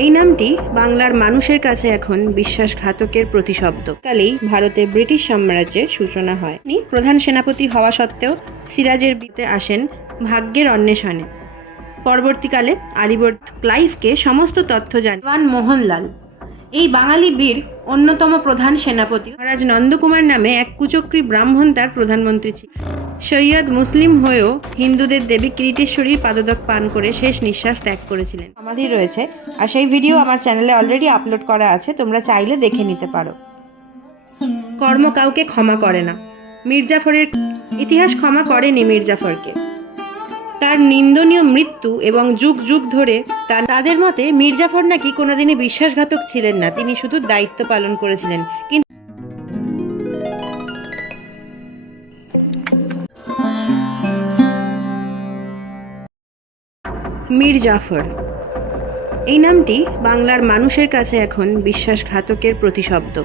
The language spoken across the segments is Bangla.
এই নামটি বাংলার মানুষের কাছে এখন বিশ্বাসঘাতকের প্রতিশব্দ। কালেই ভারতে ব্রিটিশ সাম্রাজ্যের সূচনা হয়। তিনি প্রধান সেনাপতি হওয়া সত্ত্বেও সিরাজের বিতে আসেন ভাগ্যের অন্বেষণে। পরবর্তীকালে আলিবর্দ ক্লাইভকে সমস্ত তথ্য জানান মোহনলাল এই বাঙালি বীর অন্যতম প্রধান সেনাপতি। মহারাজ নন্দকুমার নামে এক কুচক্রী ব্রাহ্মণ তার প্রধানমন্ত্রী ছিল সৈয়দ মুসলিম হয়েও হিন্দুদের দেবী কিরিটেশ্বরীর পাদদক পান করে শেষ নিঃশ্বাস ত্যাগ করেছিলেন। সমাধি রয়েছে। আর সেই ভিডিও আমার চ্যানেলে অলরেডি আপলোড করা আছে তোমরা চাইলে দেখে নিতে পারো। কর্ম কাউকে ক্ষমা করে না। মির্জাফরের ইতিহাস ক্ষমা করেনি মির্জাফরকে। তার নিন্দনীয় মৃত্যু এবং যুগ যুগ ধরে তার তাদের মতে মির্জাফর নাকি কোনোদিনই বিশ্বাসঘাতক ছিলেন না। তিনি শুধু দায়িত্ব পালন করেছিলেন। কিন্তু মীর জাফর এই নামটি বাংলার মানুষের কাছে এখন বিশ্বাসঘাতকের প্রতিশব্দ।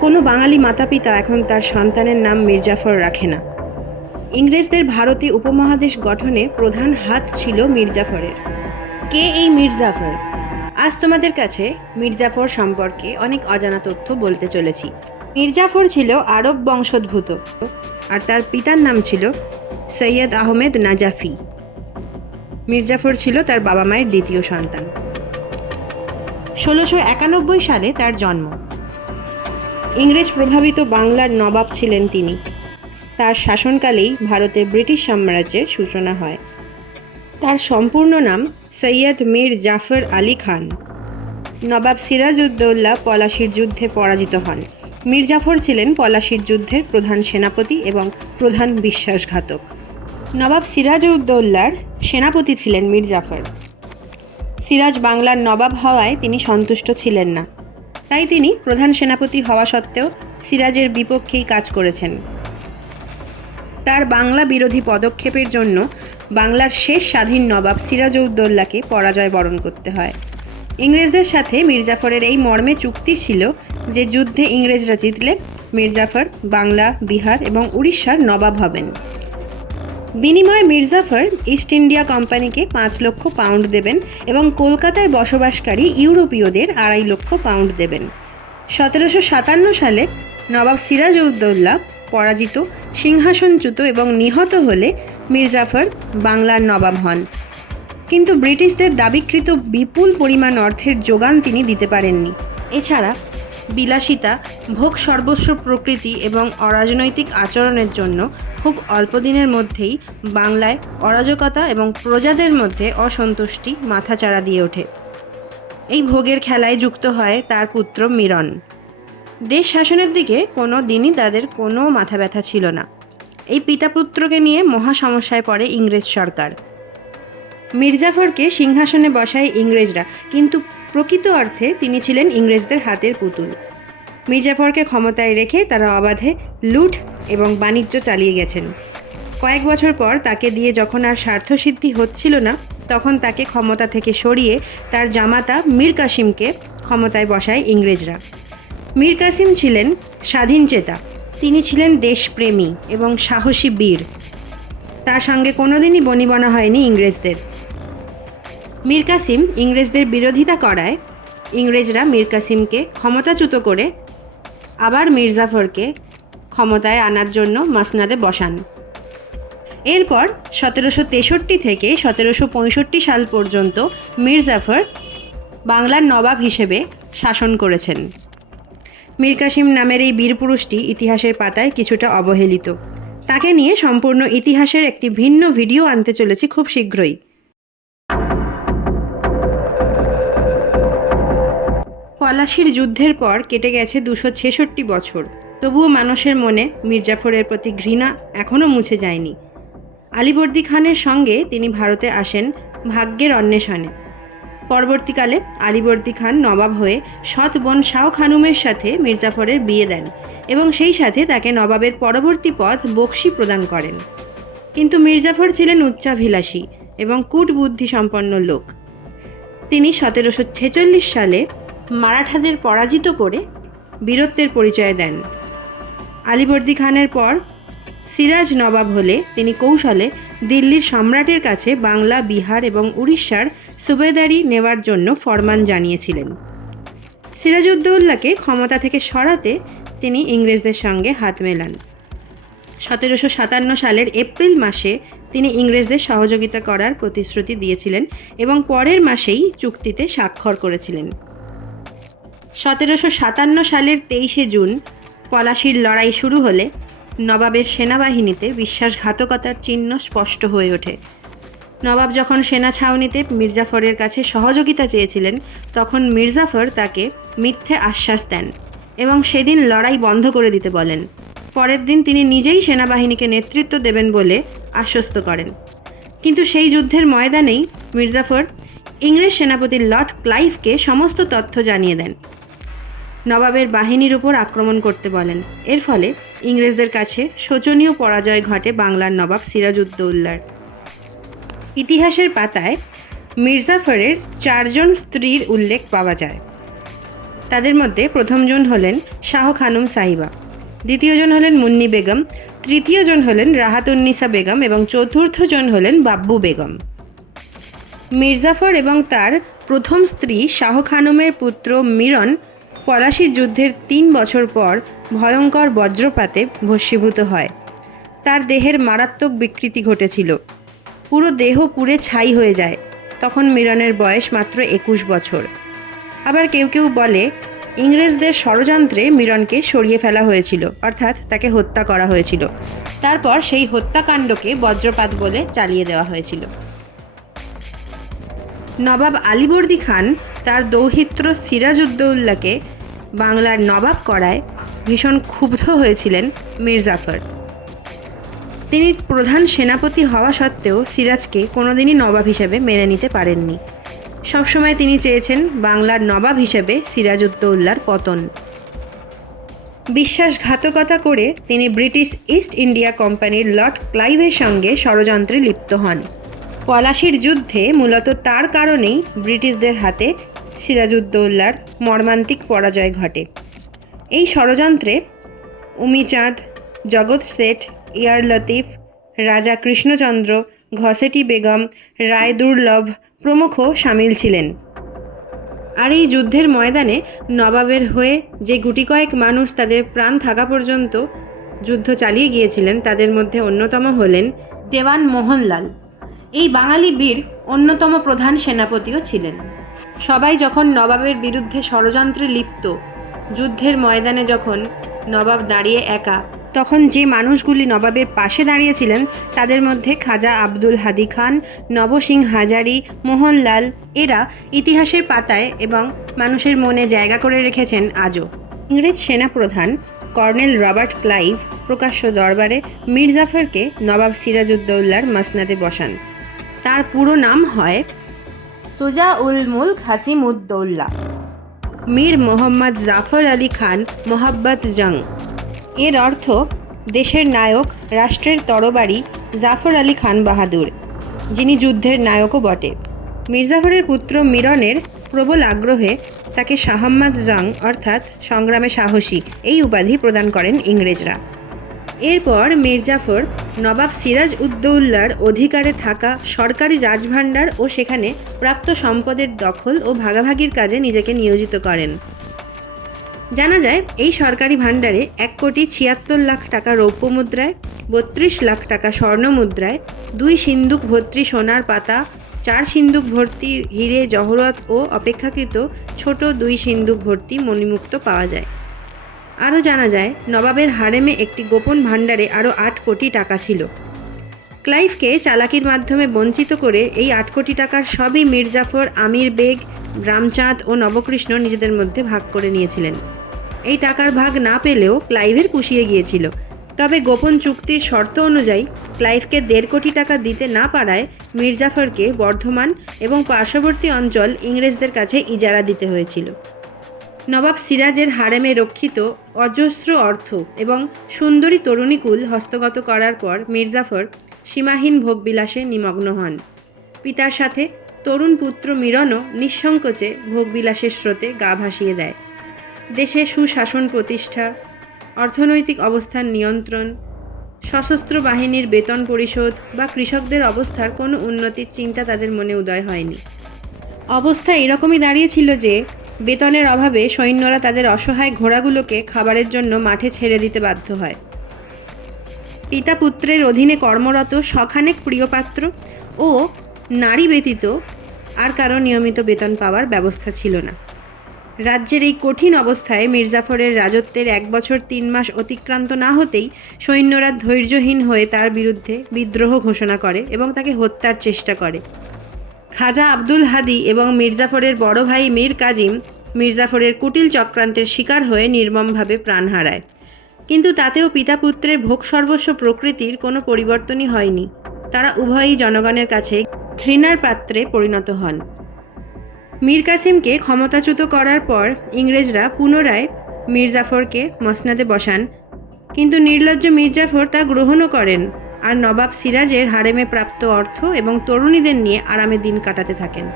কোনো বাঙালি মাতা পিতা এখন তার সন্তানের নাম মির্জাফর রাখে না। ইংরেজদের ভারতে উপমহাদেশ গঠনে প্রধান হাত ছিল মির্জাফরের কে এই মির্জাফর আজ তোমাদের কাছে মির্জাফর সম্পর্কে অনেক অজানা তথ্য বলতে চলেছি। মির্জাফর ছিল আরব বংশোদ্ভূত আর তার পিতার নাম ছিল সৈয়দ আহমেদ নাজাফি। মির্জাফর ছিল তার বাবা মায়ের দ্বিতীয় সন্তান। ষোলোশো একানব্বই সালে তার জন্ম। ইংরেজ প্রভাবিত বাংলার নবাব ছিলেন তিনি। তার শাসনকালেই ভারতে ব্রিটিশ সাম্রাজ্যের সূচনা হয়। তার সম্পূর্ণ নাম সৈয়দ মীর জাফর আলী খান। নবাব সিরাজউদ্দৌলা পলাশির যুদ্ধে পরাজিত হন। মীর জাফর ছিলেন পলাশির যুদ্ধের প্রধান সেনাপতি এবং প্রধান বিশ্বাসঘাতক। নবাব সিরাজউদ্দৌলার সেনাপতি ছিলেন মীর জাফর। সিরাজ বাংলার নবাব হওয়ায় তিনি সন্তুষ্ট ছিলেন না। তাই তিনি প্রধান সেনাপতি হওয়া সত্ত্বেও সিরাজের বিপক্ষেই কাজ করেছেন। তার বাংলা বিরোধী পদক্ষেপের জন্য বাংলার শেষ স্বাধীন নবাব সিরাজউদ্দৌলাকে পরাজয় বরণ করতে হয়। ইংরেজদের সাথে মির্জাফরের এই মর্মে চুক্তি ছিল যে যুদ্ধে ইংরেজরা জিতলে মির্জাফর বাংলা, বিহার এবং উড়িষ্যার নবাব হবেন। বিনিময়ে মির্জাফর ইস্ট ইন্ডিয়া কোম্পানিকে পাঁচ লক্ষ পাউন্ড দেবেন এবং কলকাতায় বসবাসকারী ইউরোপীয়দের আড়াই লক্ষ পাউন্ড দেবেন। সতেরোশো সাতান্ন সালে নবাব সিরাজউদ্দৌলা পরাজিত সিংহাসনচ্যুত এবং নিহত হলে মির্জাফর বাংলার নবাব হন। কিন্তু ব্রিটিশদের দাবিকৃত বিপুল পরিমাণ অর্থের যোগান তিনি দিতে পারেননি। এছাড়া বিলাসিতা, ভোগ সর্বস্ব প্রকৃতি এবং অরাজনৈতিক আচরণের জন্য খুব অল্প দিনের মধ্যেই বাংলায় অরাজকতা এবং প্রজাদের মধ্যে অসন্তুষ্টি মাথাচাড়া দিয়ে ওঠে। এই ভোগের খেলায় যুক্ত হয় তার পুত্র মিরন। দেশ শাসনের দিকে কোনো দিনই তাদের কোনো মাথা ব্যথা ছিল না। এই পিতা পুত্রকে নিয়ে মহা সমস্যায় পড়ে ইংরেজ সরকার। মির্জাফরকে সিংহাসনে বসায় ইংরেজরা, কিন্তু প্রকৃত অর্থে তিনি ছিলেন ইংরেজদের হাতের পুতুল। মির্জাফরকে ক্ষমতায় রেখে তারা অবাধে লুট এবং বাণিজ্য চালিয়ে গেছেন। কয়েক বছর পর তাকে দিয়ে যখন আর স্বার্থসিদ্ধি হচ্ছিল না, তখন তাকে ক্ষমতা থেকে সরিয়ে তার জামাতা মীর কাসিমকে ক্ষমতায় বসায় ইংরেজরা। মীর কাসিম ছিলেন স্বাধীন চেতা। তিনি ছিলেন দেশপ্রেমী এবং সাহসী বীর। তার সঙ্গে কোনোদিনই বনিবনা হয়নি ইংরেজদের। মীর কাসিম ইংরেজদের বিরোধিতা করায় ইংরেজরা মীর কাসিমকে ক্ষমতাচ্যুত করে আবার মির্জাফরকে ক্ষমতায় আনার জন্য মাসনাদে বসান। এরপর সতেরোশো তেষট্টি থেকে সতেরোশো পঁয়ষট্টি সাল পর্যন্ত মির্জাফর বাংলার নবাব হিসেবে শাসন করেছেন। মীর কাসিম নামের এই বীরপুরুষটি ইতিহাসের পাতায় কিছুটা অবহেলিত। তাকে নিয়ে সম্পূর্ণ ইতিহাসের একটি ভিন্ন ভিডিও আনতে চলেছি খুব শীঘ্রই। পলাশির যুদ্ধের পর কেটে গেছে দুশো ছেষট্টি বছর। তবুও মানুষের মনে মির্জাফরের প্রতি ঘৃণা এখনও মুছে যায়নি। আলিবর্দি খানের সঙ্গে তিনি ভারতে আসেন ভাগ্যের অন্বেষণে। পরবর্তীকালে আলিবর্দি খান নবাব হয়ে সৎ বোন শাহ খানুমের সাথে মির্জাফরের বিয়ে দেন এবং সেই সাথে তাকে নবাবের পরবর্তী পদ বক্সি প্রদান করেন। কিন্তু মির্জাফর ছিলেন উচ্চাভিলাষী এবং কূট বুদ্ধি সম্পন্ন লোক। তিনি সতেরোশো ছেচল্লিশ সালে মারাঠাদের পরাজিত করে বীরত্বের পরিচয় দেন। আলিবর্দি খানের পর সিরাজ নবাব হলে তিনি কৌশলে দিল্লির সম্রাটের কাছে বাংলা, বিহার এবং উড়িষ্যার সুবেদারি নেওয়ার জন্য ফরমান জানিয়েছিলেন। সিরাজউদ্দৌল্লাকে ক্ষমতা থেকে সরাতে তিনি ইংরেজদের সঙ্গে হাত মেলান। সতেরোশো সাতান্ন সালের এপ্রিল মাসে তিনি ইংরেজদের সহযোগিতা করার প্রতিশ্রুতি দিয়েছিলেন এবং পরের মাসেই চুক্তিতে স্বাক্ষর করেছিলেন। সতেরোশো সাতান্ন সালের তেইশে জুন পলাশির লড়াই শুরু হলে নবাবের সেনাবাহিনীতে বিশ্বাসঘাতকতার চিহ্ন স্পষ্ট হয়ে ওঠে। নবাব যখন সেনা ছাউনিতে মির্জাফরের কাছে সহযোগিতা চেয়েছিলেন, তখন মির্জাফর তাকে মিথ্যে আশ্বাস দেন এবং সেদিন লড়াই বন্ধ করে দিতে বলেন। পরের দিন তিনি নিজেই সেনাবাহিনীকে নেতৃত্ব দেবেন বলে আশ্বস্ত করেন। কিন্তু সেই যুদ্ধের ময়দানেই মির্জাফর ইংরেজ সেনাপতি লর্ড ক্লাইভকে সমস্ত তথ্য জানিয়ে দেন। নবাবের বাহিনীর উপর আক্রমণ করতে বলেন। এর ফলে ইংরেজদের কাছে শোচনীয় পরাজয় ঘটে বাংলার নবাব সিরাজউদ্দৌল্লার ইতিহাসের পাতায় মির্জাফরের চারজন স্ত্রীর উল্লেখ পাওয়া যায়। তাদের মধ্যে প্রথমজন হলেন শাহ খানুম সাহিবা, দ্বিতীয়জন হলেন মুন্নি বেগম, তৃতীয়জন হলেন রাহাতুন্নিসা বেগম এবং চতুর্থজন হলেন বাব্বু বেগম। মির্জাফর এবং তার প্রথম স্ত্রী শাহ খানুমের পুত্র মিরন পলাশি যুদ্ধের তিন বছর পর ভয়ঙ্কর বজ্রপাতে ভস্মীভূত হয়। তার দেহের মারাত্মক বিকৃতি ঘটেছিল। পুরো দেহ পুড়ে ছাই হয়ে যায়। তখন মিরনের বয়স মাত্র একুশ বছর। আবার কেউ কেউ বলে, ইংরেজদের ষড়যন্ত্রে মিরনকে সরিয়ে ফেলা হয়েছিল, অর্থাৎ তাকে হত্যা করা হয়েছিল। তারপর সেই হত্যাকাণ্ডকে বজ্রপাত বলে চালিয়ে দেওয়া হয়েছিল। নবাব আলীবর্দী খান তার দৌহিত্র সিরাজউদ্দৌল্লাকে বাংলার নবাব করায় ভীষণ ক্ষুব্ধ হয়েছিলেন মির্জাফর তিনি প্রধান সেনাপতি হওয়া সত্ত্বেও সিরাজকে কোনোদিনই নবাব হিসেবে মেনে নিতে পারেননি। সবসময় তিনি চেয়েছেন বাংলার নবাব হিসেবে সিরাজউদ্দৌল্লার পতন। বিশ্বাসঘাতকতা করে তিনি ব্রিটিশ ইস্ট ইন্ডিয়া কোম্পানির লর্ড ক্লাইভের সঙ্গে ষড়যন্ত্রে লিপ্ত হন। পলাশির যুদ্ধে মূলত তার কারণেই ব্রিটিশদের হাতে সিরাজউদ্দৌল্লার মর্মান্তিক পরাজয় ঘটে। এই ষড়যন্ত্রে উমিচাঁদ, জগৎ শেঠ, ইয়ার লতিফ, রাজা কৃষ্ণচন্দ্র ঘসেটি বেগম রায়দুর্লভ প্রমুখ সামিল ছিলেন। আর এই যুদ্ধের ময়দানে নবাবের হয়ে যে গুটি কয়েক মানুষ তাদের প্রাণ থাকা পর্যন্ত যুদ্ধ চালিয়ে গিয়েছিলেন, তাদের মধ্যে অন্যতম হলেন দেওয়ান মোহনলাল। এই বাঙালি বীর অন্যতম প্রধান সেনাপতিও ছিলেন। সবাই যখন নবাবের বিরুদ্ধে ষড়যন্ত্রে লিপ্ত, যুদ্ধের ময়দানে যখন নবাব দাঁড়িয়ে একা, তখন যে মানুষগুলি নবাবের পাশে দাঁড়িয়েছিলেন, তাদের মধ্যে খাজা আব্দুল হাদি খান নবসিং হাজারি, মোহনলাল, এরা ইতিহাসের পাতায় এবং মানুষের মনে জায়গা করে রেখেছেন আজও। ইংরেজ সেনাপ্রধান কর্নেল রবার্ট ক্লাইভ প্রকাশ্য দরবারে মির্জাফরকে নবাব সিরাজউদ্দৌল্লার মাসনাদে বসান। তার পুরো নাম হয় সুজা উল মুলক হাসিমউদ্দৌল্লা মীর মোহাম্মদ জাফর আলী খান মোহাব্বত জং। এর অর্থ, দেশের নায়ক, রাষ্ট্রের তরবারি জাফর আলী খান বাহাদুর, যিনি যুদ্ধের নায়কও বটে। মির্জাফরের পুত্র মিরনের প্রবল আগ্রহে তাকে শাহাম্মদ জং অর্থাৎ সংগ্রামে সাহসী এই উপাধি প্রদান করেন ইংরেজরা। এরপর মির্জাফর নবাব সিরাজ উদ্দৌল্লার অধিকারে থাকা সরকারি রাজভাণ্ডার ও সেখানে প্রাপ্ত সম্পদের দখল ও ভাগাভাগির কাজে নিজেকে নিয়োজিত করেন। জানা যায়, এই সরকারি ভাণ্ডারে এক কোটি ছিয়াত্তর লাখ টাকা রৌপ্য মুদ্রায়, বত্রিশ লাখ টাকা স্বর্ণ মুদ্রায়, দুই সিন্দুক ভর্তি সোনার পাতা, চার সিন্দুক ভর্তি হিরে জহরত ও অপেক্ষাকৃত ছোট দুই সিন্দুক ভর্তি মণিমুক্ত পাওয়া যায়। আরও জানা যায়, নবাবের হারেমে একটি গোপন ভাণ্ডারে আরও আট কোটি টাকা ছিল। ক্লাইভকে চালাকির মাধ্যমে বঞ্চিত করে এই আট কোটি টাকার সবই মির্জাফর, আমির বেগ, রামচাঁদ ও নবকৃষ্ণ নিজেদের মধ্যে ভাগ করে নিয়েছিলেন। এই টাকার ভাগ না পেলেও ক্লাইভের পুষিয়ে গিয়েছিল। তবে গোপন চুক্তির শর্ত অনুযায়ী ক্লাইভকে দেড় কোটি টাকা দিতে না পারায় মির্জাফরকে বর্ধমান এবং পার্শ্ববর্তী অঞ্চল ইংরেজদের কাছে ইজারা দিতে হয়েছিল। নবাব সিরাজের হারেমে রক্ষিত অজস্র অর্থ এবং সুন্দরী তরুণীকুল হস্তগত করার পর মির্জাফর সীমাহীন ভোগবিলাসে নিমগ্ন হন। পিতার সাথে তরুণ পুত্র মিরনও নিঃসংকোচে ভোগবিলাসের স্রোতে গা ভাসিয়ে দেয়। দেশে সুশাসন প্রতিষ্ঠা, অর্থনৈতিক অবস্থান নিয়ন্ত্রণ, সশস্ত্র বাহিনীর বেতন পরিশোধ বা কৃষকদের অবস্থার কোনো উন্নতির চিন্তা তাদের মনে উদয় হয়নি। অবস্থা এরকমই দাঁড়িয়েছিল যে বেতনের অভাবে সৈন্যরা তাদের অসহায় ঘোড়াগুলোকে খাবারের জন্য মাঠে ছেড়ে দিতে বাধ্য হয়। পিতা পুত্রের অধীনে কর্মরত শখানেক প্রিয়পাত্র ও নারী ব্যতীত আর কারও নিয়মিত বেতন পাওয়ার ব্যবস্থা ছিল না। রাজ্যের এই কঠিন অবস্থায় মির্জাফরের রাজত্বের এক বছর তিন মাস অতিক্রান্ত না হতেই সৈন্যরা ধৈর্যহীন হয়ে তার বিরুদ্ধে বিদ্রোহ ঘোষণা করে এবং তাকে হত্যার চেষ্টা করে। খাজা আব্দুল হাদি এবং মির্জাফরের বড় ভাই মীর কাজিম মির্জাফরের কুটিল চক্রান্তের শিকার হয়ে নির্মমভাবে প্রাণ হারায়। কিন্তু তাতেও পিতা পুত্রের ভোগ সর্বস্ব প্রকৃতির কোনো পরিবর্তনই হয়নি। তারা উভয়ই জনগণের কাছে ঘৃণার পাত্রে পরিণত হন। মীর কাসিমকে ক্ষমতাচ্যুত করার পর ইংরেজরা পুনরায় মির্জাফরকে মসনাদে বসান। কিন্তু নির্লজ্জ মির্জাফর তা গ্রহণও করেন। আর নবাব সিরাজের হারেমে প্রাপ্ত অর্থ এবং তরুণীদের নিয়ে আরামে দিন কাটাতে থাকেন।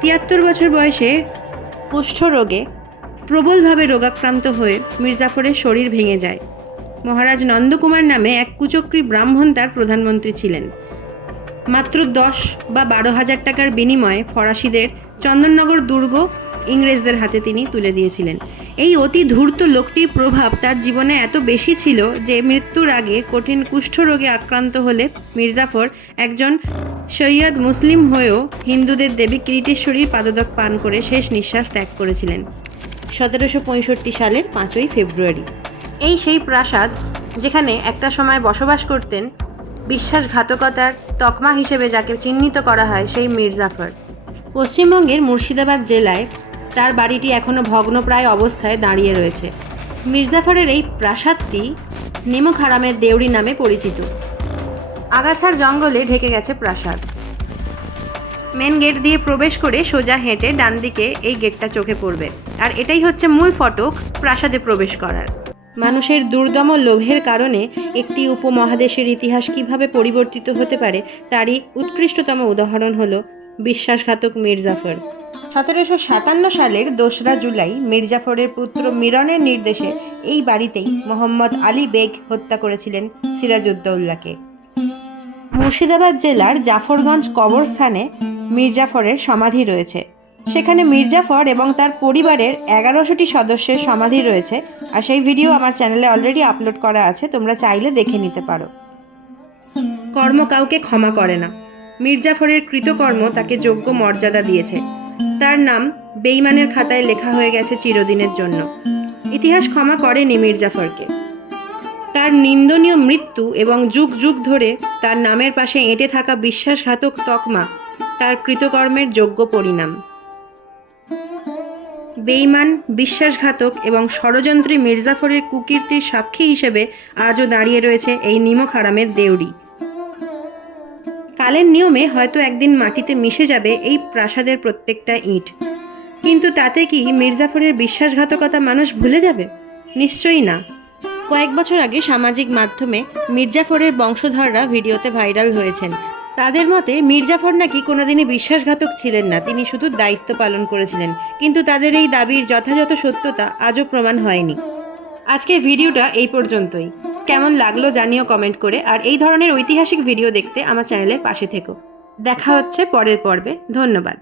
তিয়াত্তর বছর বয়সে কুষ্ঠরোগে প্রবলভাবে রোগাক্রান্ত হয়ে মির্জাফরের শরীর ভেঙে যায়। মহারাজ নন্দকুমার নামে এক কুচক্রী ব্রাহ্মণ তার প্রধানমন্ত্রী ছিলেন। মাত্র দশ বা বারো হাজার টাকার বিনিময়ে ফরাসিদের চন্দননগর দুর্গ ইংরেজদের হাতে তিনি তুলে দিয়েছিলেন। এই অতি ধূর্ত লোকটির প্রভাব তার জীবনে এত বেশি ছিল যে মৃত্যুর আগে কঠিন কুষ্ঠরোগে আক্রান্ত হলে মির্জাফর একজন সৈয়দ মুসলিম হয়েও হিন্দুদের দেবী কিরিটেশ্বরীর পাদদক পান করে শেষ নিঃশ্বাস ত্যাগ করেছিলেন। সতেরোশো পঁয়ষট্টি সালের পাঁচই ফেব্রুয়ারি। এই সেই প্রাসাদ যেখানে একটা সময় বসবাস করতেন বিশ্বাসঘাতকতার তকমা হিসেবে যাকে চিহ্নিত করা হয় সেই মির্জাফর। পশ্চিমবঙ্গের মুর্শিদাবাদ জেলায় তার বাড়িটি এখনও ভগ্নপ্রায় অবস্থায় দাঁড়িয়ে রয়েছে। মির্জাফরের এই প্রাসাদটি নিমক হারামের দেউড়ি নামে পরিচিত। আগাছার জঙ্গলে ঢেকে গেছে প্রাসাদ। মেন গেট দিয়ে প্রবেশ করে সোজা হেঁটে ডান দিকে এই গেটটা চোখে পড়বে। আর এটাই হচ্ছে মূল ফটক প্রাসাদে প্রবেশ করার। মানুষের দুর্দম লোভের কারণে একটি উপমহাদেশের ইতিহাস কীভাবে পরিবর্তিত হতে পারে, তারই উৎকৃষ্টতম উদাহরণ হলো বিশ্বাসঘাতক মির্জাফর। সতেরোশো সাতান্ন সালের দোসরা জুলাই মির্জাফরের পুত্র মিরনের নির্দেশে এই বাড়িতেই মোহাম্মদ আলী বেগ হত্যা করেছিলেন সিরাজউদ্দৌল্লাকে মুর্শিদাবাদ জেলার জাফরগঞ্জ কবরস্থানে মির্জাফরের সমাধি রয়েছে। সেখানে মির্জাফর এবং তার পরিবারের এগারোশোটি সদস্যের সমাধি রয়েছে আর সেই ভিডিও আমার চ্যানেলে অলরেডি আপলোড করা আছে, তোমরা চাইলে দেখে নিতে পারো। কর্ম কাউকে ক্ষমা করে না। মির্জাফরের কৃতকর্ম তাকে যোগ্য মর্যাদা দিয়েছে। তার নাম বেইমানের খাতায় লেখা হয়ে গেছে চিরদিনের জন্য। ইতিহাস ক্ষমা করেনি মির্জাফরকে। তার নিন্দনীয় মৃত্যু এবং যুগ যুগ ধরে তার নামের পাশে এঁটে থাকা বিশ্বাসঘাতক তকমা তার কৃতকর্মের যোগ্য পরিণাম। বেইমান বিশ্বাসঘাতক এবং ষড়যন্ত্রী মির্জাফরের কুকীর্তির সাক্ষী হিসেবে আজও দাঁড়িয়ে রয়েছে এই নিমক হারামের দেউড়ি। কালের নিয়মে হয়তো একদিন মাটিতে মিশে যাবে এই প্রাসাদের প্রত্যেকটা ইট। কিন্তু তাতে কি মির্জাফরের বিশ্বাসঘাতকতা মানুষ ভুলে যাবে? নিশ্চয়ই না। কয়েক বছর আগে সামাজিক মাধ্যমে মির্জাফরের বংশধররা ভিডিওতে ভাইরাল হয়েছেন। তাদের মতে মির্জাফর নাকি কোনোদিনই বিশ্বাসঘাতক ছিলেন না, তিনি শুধু দায়িত্ব পালন করেছিলেন। কিন্তু তাদের এই দাবির যথাযথ সত্যতা আজও প্রমাণ হয়নি। আজকের ভিডিওটা এই পর্যন্তই। কেমন লাগল জানিও কমেন্ট করে। আর এই ধরনের ঐতিহাসিক ভিডিও দেখতে আমার চ্যানেলের পাশে থেকো। দেখা হচ্ছে পরের পর্বে। ধন্যবাদ।